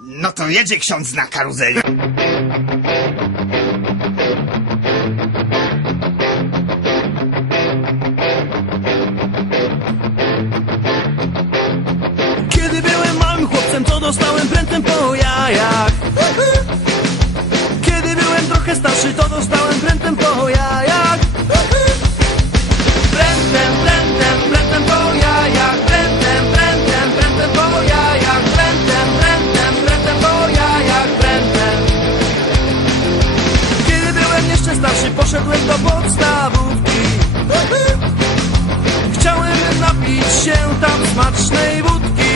No to jedzie ksiądz na karuzeli. Kiedy byłem małym chłopcem, to dostałem prętem po jajach Kiedy byłem trochę starszy, to dostałem prętem po jajach poszedłem do podstawówki. Chciałem napić się tam smacznej wódki.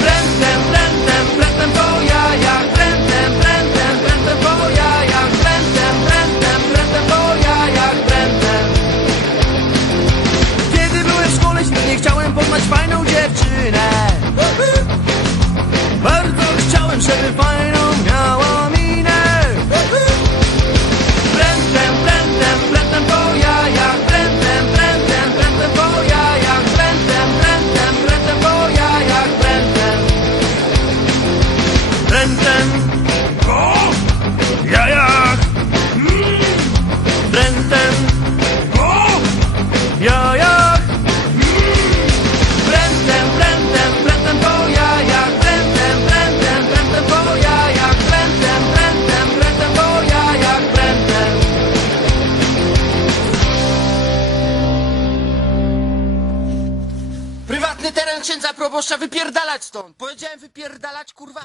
Prętem, prętem, prętem po jajach. Prętem, prętem, prętem po jajach. Prętem, prętem, prętem po jajach. Prętem Kiedy byłem w szkole średniej chciałem poznać fajną dziewczynę teren księdza proboszcza, wypierdalać stąd! Powiedziałem wypierdalać, kurwa?